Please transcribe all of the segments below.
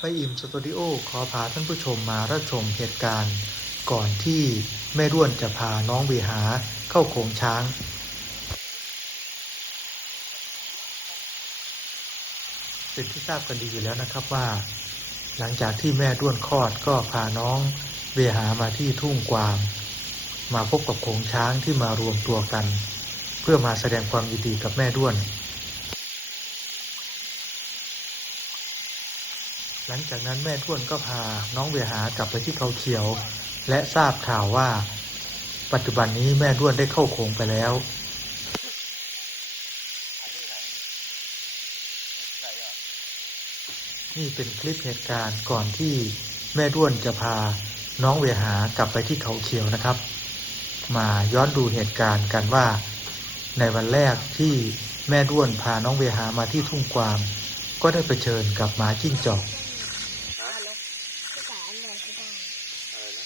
ไปอิ่มสตูดิโอขอพาท่านผู้ชมมารับชมเหตุการณ์ ก่อนที่แม่ด้วนจะพาน้องเวหาเข้าโขงช้าง เป็นที่ทราบกันดีอยู่แล้วนะครับว่า หลังจากที่แม่ด้วนคลอดก็พาน้องเวหามาที่ทุ่งกวาง มาพบกับโขงช้างที่มารวมตัวกัน เพื่อมาแสดงความยินดีกับแม่ด้วน หลังจากนั้นแม่ท้วนก็พาน้องเวหากลับไปที่เขาเขียว และทราบข่าวว่า ปัจจุบันนี้แม่ด้วนได้เข้าโขงไปแล้วนี่เป็นคลิปเหตุการณ์ก่อนที่แม่ด้วนจะพาน้องเวหากลับไปที่เขาเขียวนะครับ มาย้อนดูเหตุการณ์กันว่า ในวันแรกที่แม่ด้วนพาน้องเวหามาที่ทุ่งกวาง ก็ได้ไปเชิญกับหมาจิ้งจอก อะไรภาษาอะไรก็ได้ อะไรนะ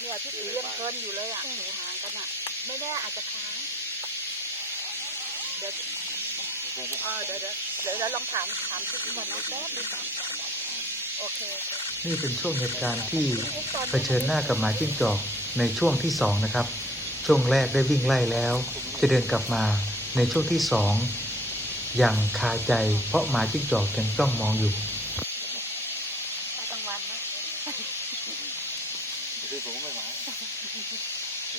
เนี่ยพี่ตียังเพลินอยู่เลยอะหนูห่างกันอะ ไม่แน่อาจจะค้างเดี๋ยวเออเดี๋ยวเดี๋ยวเดี๋ยวเราลองถามถามพี่ตีก่อนนะแป๊บนึงโอเคโอเคนี่เป็นช่วงเหตุการณ์ที่เผชิญหน้ากับหมาจิ้งจอกในช่วงที่สองนะครับ ช่วงแรกได้วิ่งไล่แล้ว จะเดินกลับมาในช่วงที่สองอย่างคาใจ เพราะหมาจิ้งจอกยังต้องมองอยู่ ไปกลางวันนะ คือผมไม่มา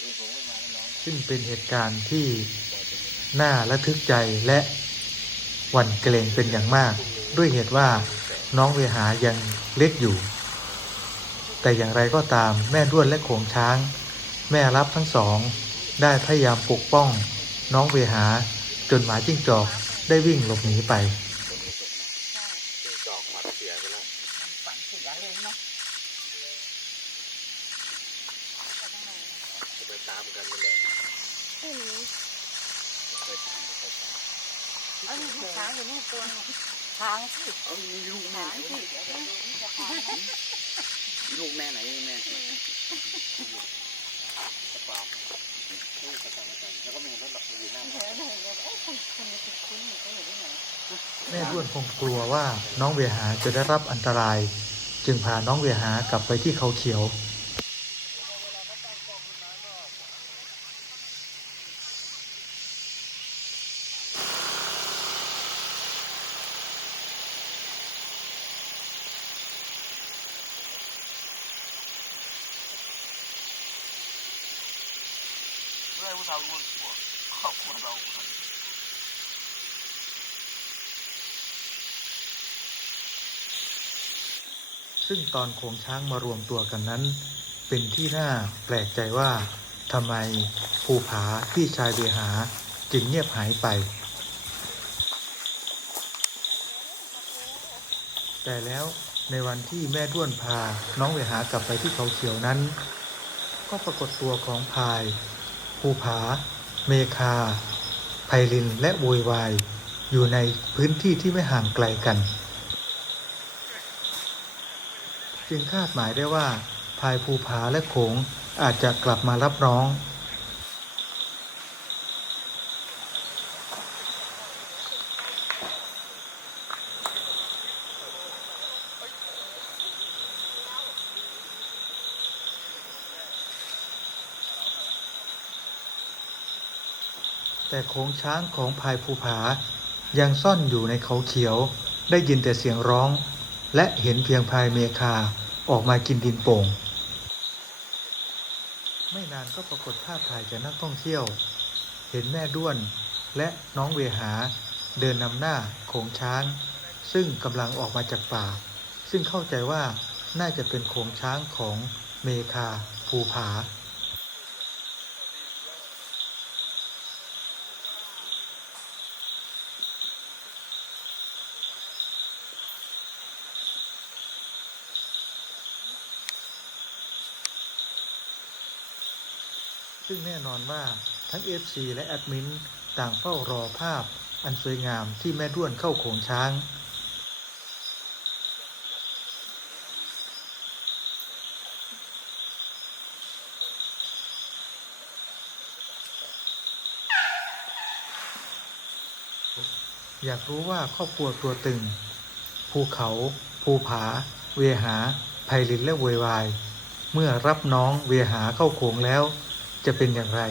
คือผมไม่มาน้องซึ่งเป็นเหตุการณ์ที่น่าระทึกใจและหวั่นเกรงเป็นอย่างมาก ด้วยเหตุว่าน้องเวหายังเล็กอยู่ แต่อย่างไรก็ตามแม่ด้วนและโขงช้าง แม่รับทั้งสอง ได้พยายามปกป้อง น้องเวหาจนหมาจิ้งจอกได้วิ่งหลบหนีไป จิ้งจอกหมัดเสียไปแล้ว ฝันเสียเลยเนาะ จะไป ตามกันนั่นแหละไม่รู้ไปตามไปตามอันนี้ช้างอยู่นี่ตัวช้างสิเอามีลูกแม่ไหนสิเดี๋ยวเดี๋ยวดูนี่จะค้างไหมลูกแม่ไหนแม่กระป๋าลูกกระป๋ากระป๋าแล้วก็มีรถหลับอยู่หน้าเดี๋ยวเดี๋ยวเดี๋ยวเอ้คนคนนี้คุ้นๆอยู่ก็อยู่ที่ไหนแม่ด้วนคงกลัวว่าน้องเวหาจะได้รับอันตราย จึงพาน้องเวหากลับไปที่เขาเขียว เรื่องผู้สาวรู้ว่าครอบครัวเราซึ่งตอนโขงช้างมารวมตัวกันนั้น เป็นที่น่าแปลกใจว่าทำไมภูผาพี่ชายเวหาจึงเงียบหายไป แต่แล้วในวันที่แม่ด้วนพาน้องเวหากลับไปที่เขาเขียวนั้น ก็ปรากฏตัวของพาย ภูผา เมคา ไพลินและโวยวาย อยู่ในพื้นที่ที่ไม่ห่างไกลกัน จึงคาดหมายได้ว่าพายภูผาและโขงอาจจะกลับมารับน้อง แต่โขงช้างของพายภูผา ยังซ่อนอยู่ในเขาเขียว ได้ยินแต่เสียงร้อง และเห็นเพียงพายเมคาออกมากินดินโป่ง ไม่นานก็ปรากฏภาพถ่ายจากนักท่องเที่ยว เห็นแม่ด้วนและน้องเวหาเดินนำหน้าโขงช้าง ซึ่งกำลังออกมาจากป่า ซึ่งเข้าใจว่าน่าจะเป็นโขงช้างของเมคาภูผา ซึ่งแน่นอนว่าทั้ง FC และแอดมินต่างเฝ้ารอภาพอันสวยงามที่แม่ด้วนเข้าโขงช้าง อยากรู้ว่าครอบครัวตัวตึง ภูเขา ภูผา เวหาไพลินและเวยวาย เมื่อรับน้องเวหาเข้าโขงแล้ว จะเป็นอย่างไร